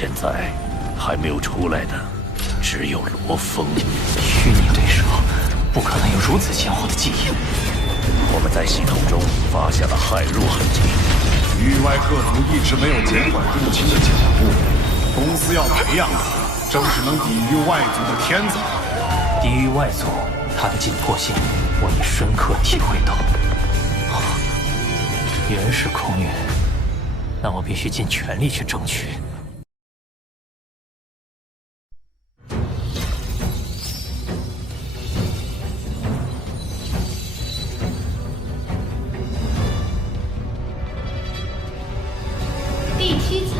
现在还没有出来的只有罗峰。虚拟对手不可能有如此鲜活的记忆。我们在系统中发现了骇入痕迹，域外各族一直没有减缓入侵的脚步。公司要培养的正是能抵御外族的天才。抵御外族，它的紧迫性我已深刻体会到。原是空源，那我必须尽全力去争取。第7层。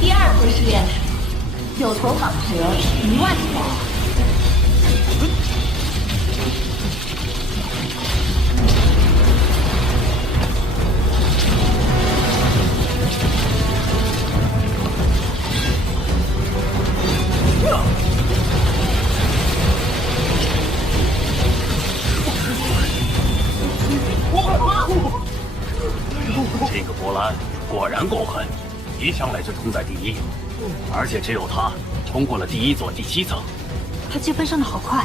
第2回试验时，9头蟒蛇1万头。这个波兰果然够狠，一上来就冲在第一，而且只有他冲过了第1座第7层。他积分上的好快，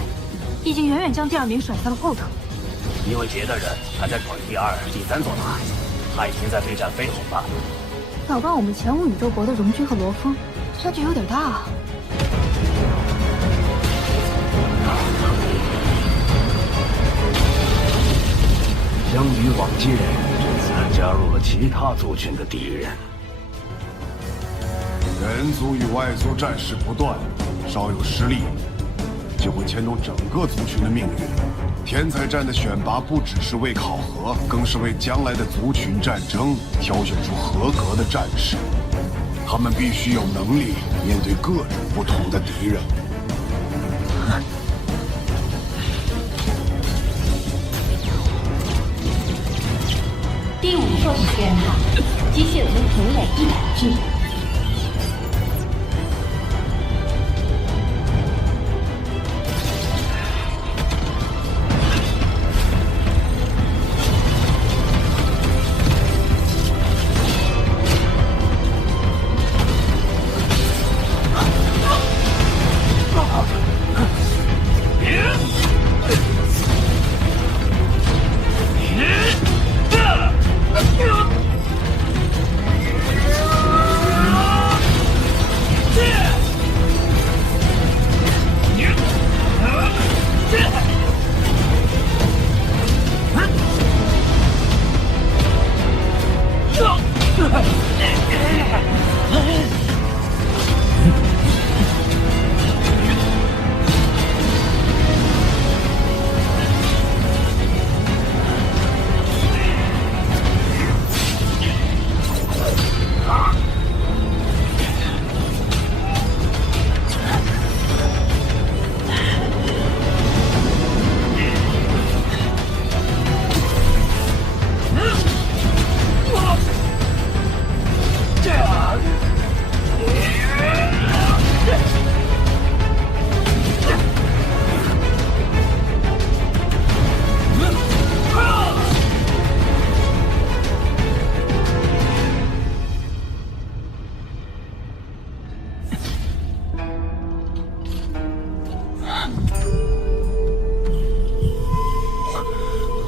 已经远远将第2名甩在了后头。因为别的人还在闯第2、第3座塔，他已经在备战飞鸿了。早关我们前无宇宙国的荣军和罗峰，差距有点大啊。相比往届，这次还加入了其他族群的敌人。人族与外族战事不断，稍有失利，就会牵动整个族群的命运。天才战的选拔不只是为考核，更是为将来的族群战争挑选出合格的战士。他们必须有能力面对各种不同的敌人。第5座实验塔，机械族傀儡100具。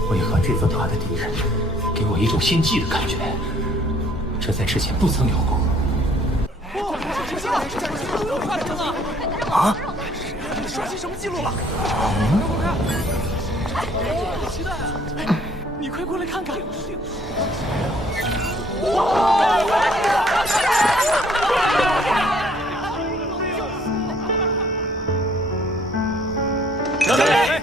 为何这座塔的敌人给我一种心悸的感觉？这在之前不曾有过。啊！刷新什么记录了？期待啊！你快过来看看！准备！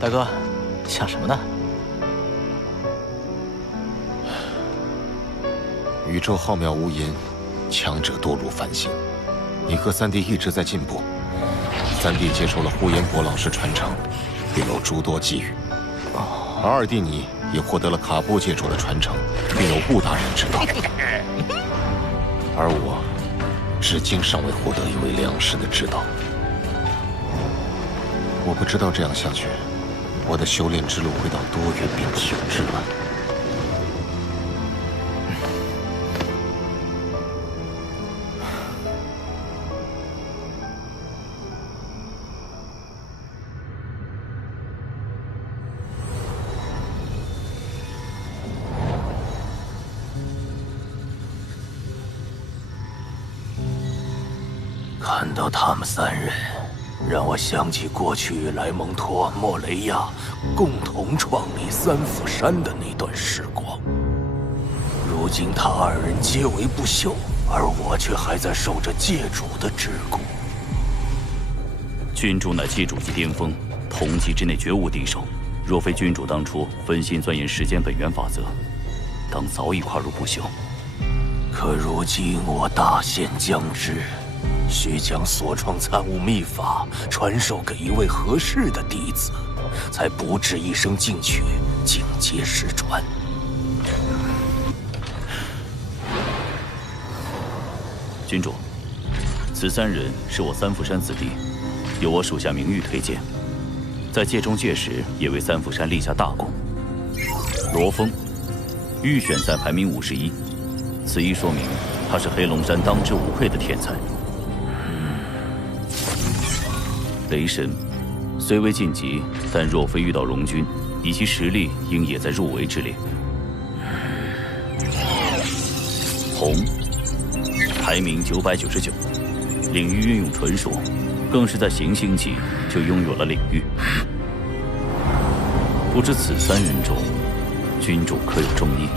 大哥，想什么呢？宇宙浩渺无垠，强者多如繁星。你和三弟一直在进步。三弟接受了呼延博老师传承，并有诸多机遇。而二弟你也获得了卡布界主的传承，并有悟大人之道。而我，至今尚未获得一位良师的指导。我不知道这样下去，我的修炼之路会到多远并停滞了。看到他们三人，让我想起过去与莱蒙托、莫雷亚共同创立三府山的那段时光。如今他二人皆为不朽，而我却还在受着界主的桎梏。君主乃界主级巅峰，同级之内绝无敌手。若非君主当初分心钻研时间本源法则，当早已跨入不朽。可如今我大限将至。需将所创参悟秘法传授给一位合适的弟子，才不至一生进取，境界失传。君主，此三人是我三府山子弟，由我属下名誉推荐，在界中界时也为三府山立下大功。罗峰，预选赛排名51，此一说明他是黑龙山当之无愧的天才。雷神虽未晋级，但若非遇到荣军，以其实力，应也在入围之列。红，排名999，领域运用纯熟，更是在行星级就拥有了领域。不知此三人中，君主可有中意？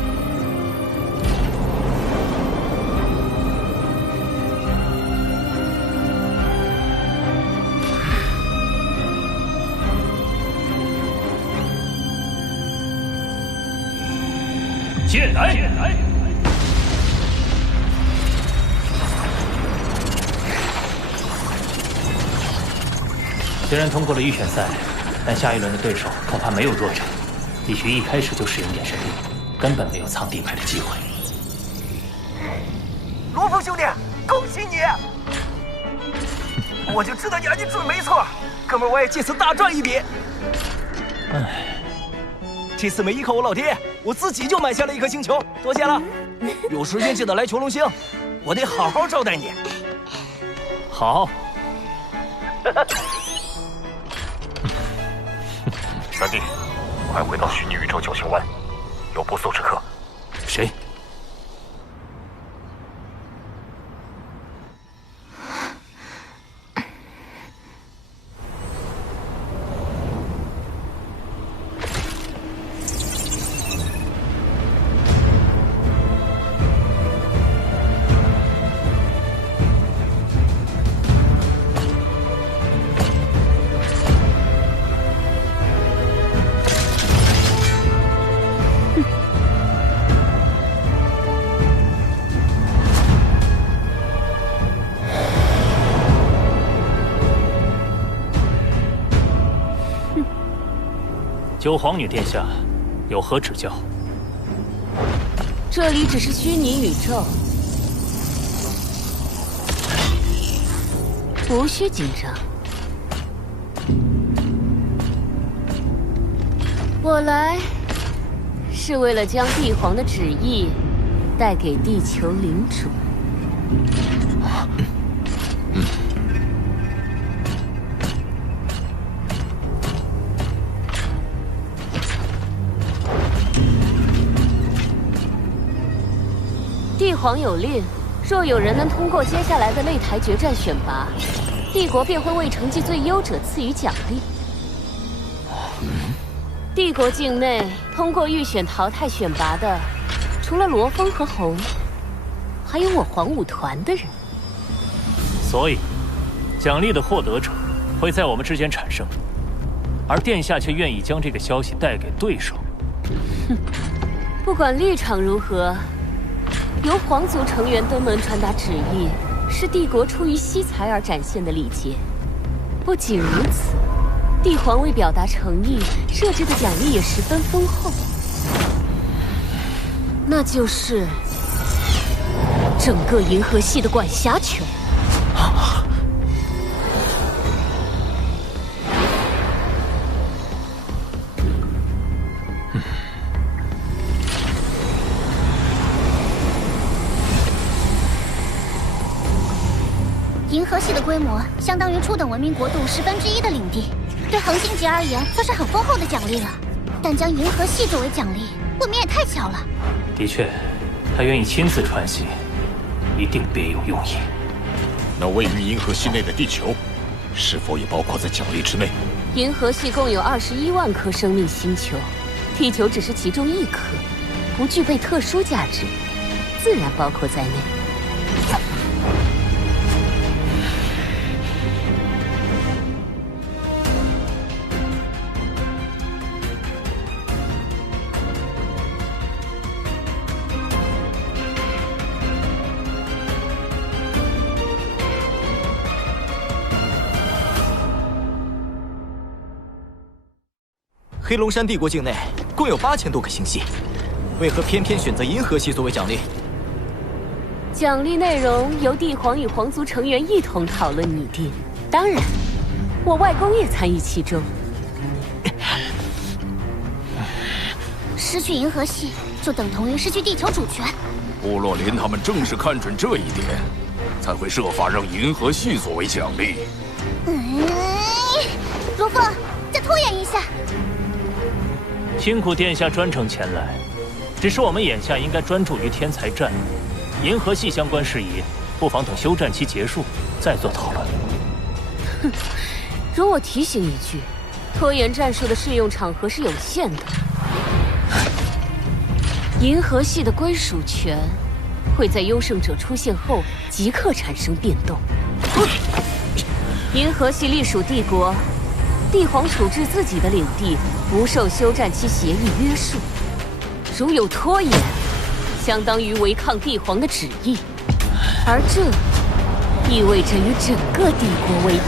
剑来！虽然通过了预选赛，但下一轮的对手恐怕没有弱者，必须一开始就使用眼神力，根本没有藏地牌的机会。罗峰兄弟，恭喜你！我就知道你准没错，哥们，我也借此大赚一笔。唉。这次没依靠我老爹，我自己就买下了一颗星球，多谢了。有时间记得来囚龙星，我得好好招待你。好。三弟，快回到虚拟宇宙9星湾，有不速之客。谁？九皇女殿下，有何指教？这里只是虚拟宇宙，无需紧张。我来是为了将帝皇的旨意带给地球领主。帝皇有令，若有人能通过接下来的擂台决战选拔，帝国便会为成绩最优者赐予奖励。帝国境内通过预选淘汰选拔的，除了罗峰和红，还有我黄武团的人。所以，奖励的获得者会在我们之间产生。而殿下却愿意将这个消息带给对手。哼，不管立场如何，由皇族成员登门传达旨意，是帝国出于惜才而展现的礼节。不仅如此，帝皇为表达诚意，设置的奖励也十分丰厚，那就是整个银河系的管辖权。银河系的规模相当于初等文明国度1/10的领地，对恒星级而言算是很丰厚的奖励了。但将银河系作为奖励，未免也太巧了。的确，他愿意亲自传信，一定别有用意。那位于银河系内的地球，是否也包括在奖励之内？银河系共有21万颗生命星球，地球只是其中1颗，不具备特殊价值，自然包括在内。黑龙山帝国境内共有8000多颗星系，为何偏偏选择银河系作为奖励？奖励内容由帝皇与皇族成员一同讨论拟定，当然，我外公也参与其中。失去银河系，就等同于失去地球主权。部落林他们正是看准这一点，才会设法让银河系作为奖励。如风，再拖延一下。辛苦殿下专程前来，只是我们眼下应该专注于天才战，银河系相关事宜，不妨等休战期结束再做讨论。哼，容我提醒一句，拖延战术的适用场合是有限的。银河系的归属权会在优胜者出现后即刻产生变动。银河系隶属帝国，帝皇处置自己的领地，不受休战期协议约束。如有拖延，相当于违抗帝皇的旨意，而这意味着与整个帝国为敌。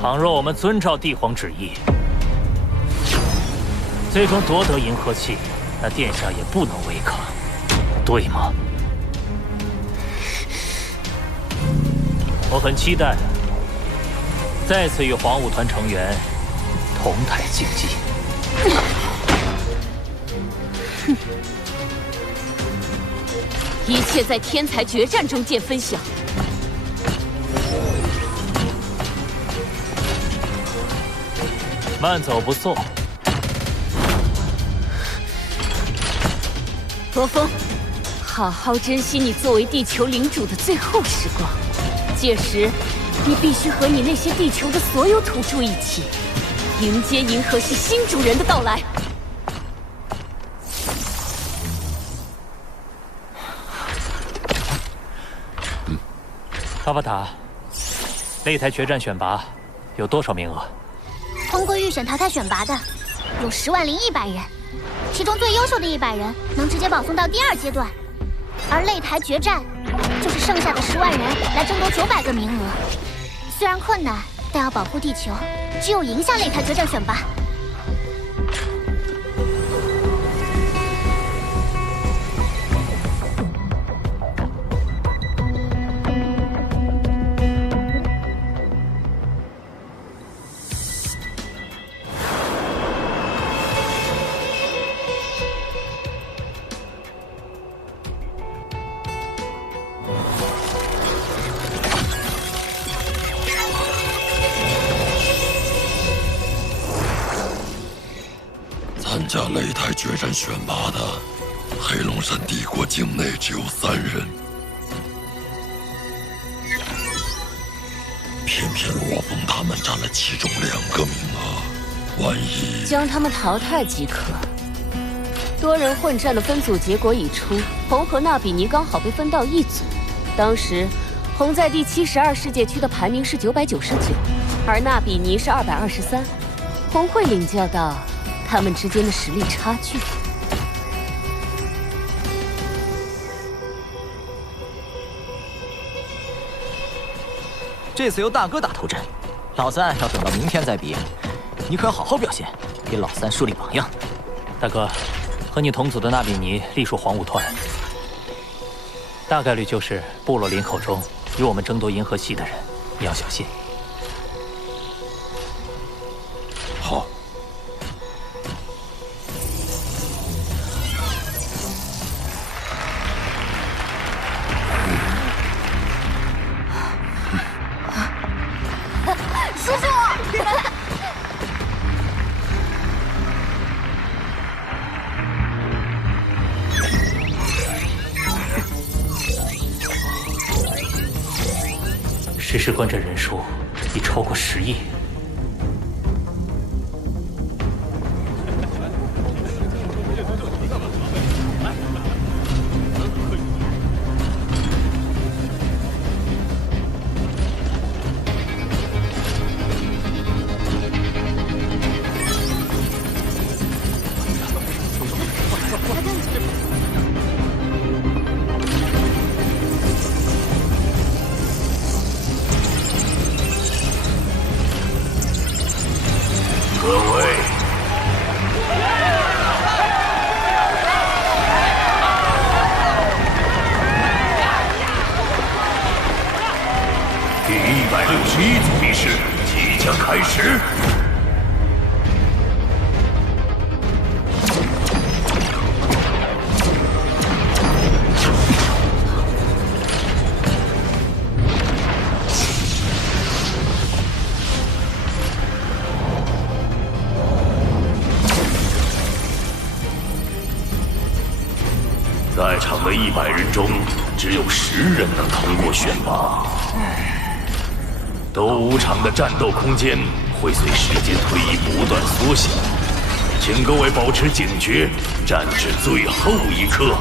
倘若我们遵照帝皇旨意，最终夺得银河系，那殿下也不能违抗，对吗？我很期待再次与皇武团成员同台竞技。一切在天才决战中见分晓。慢走不送。罗峰，好好珍惜你作为地球领主的最后时光。届时，你必须和你那些地球的所有土著一起，迎接银河系新主人的到来。阿巴塔，擂台决战选拔有多少名额？通过预选淘汰选拔的有100100人，其中最优秀的100人能直接保送到第2阶段，而擂台决战就是剩下的10万人来争夺900个名额。虽然困难，但要保护地球，只有赢下擂台决战选拔。参加擂台决战选拔的黑龙山帝国境内只有3人，偏偏罗峰他们占了其中2个名额，万一将他们淘汰即可。多人混战的分组结果已出，红和纳比尼刚好被分到一组。当时红在第72世界区的排名是999，而纳比尼是223。红会领教到他们之间的实力差距。这次由大哥打头阵，老三要等到明天再比。你可要好好表现，给老三树立榜样。大哥，和你同组的纳比尼隶属黄武团，大概率就是部落林口中与我们争夺银河系的人，你要小心。好。叔叔。实时观战人数已超过10亿。各位，第161组比试即将开始。在场的100人中，只有10人能通过选拔。斗武场的战斗空间会随时间推移不断缩小，请各位保持警觉，战至最后一刻。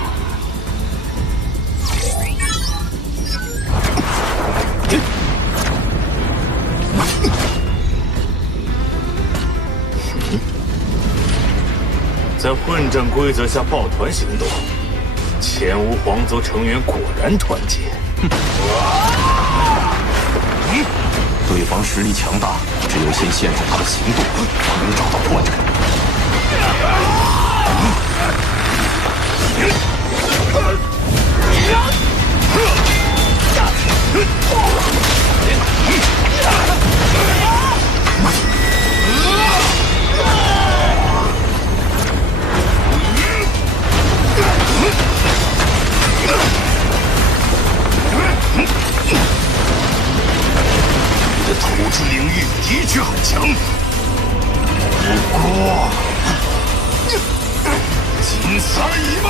在混战规则下抱团行动，前无皇族成员果然团结。对方实力强大，只有先限制他的行动，才能找到破绽。你的统治领域的确很强，不过仅此而已嘛。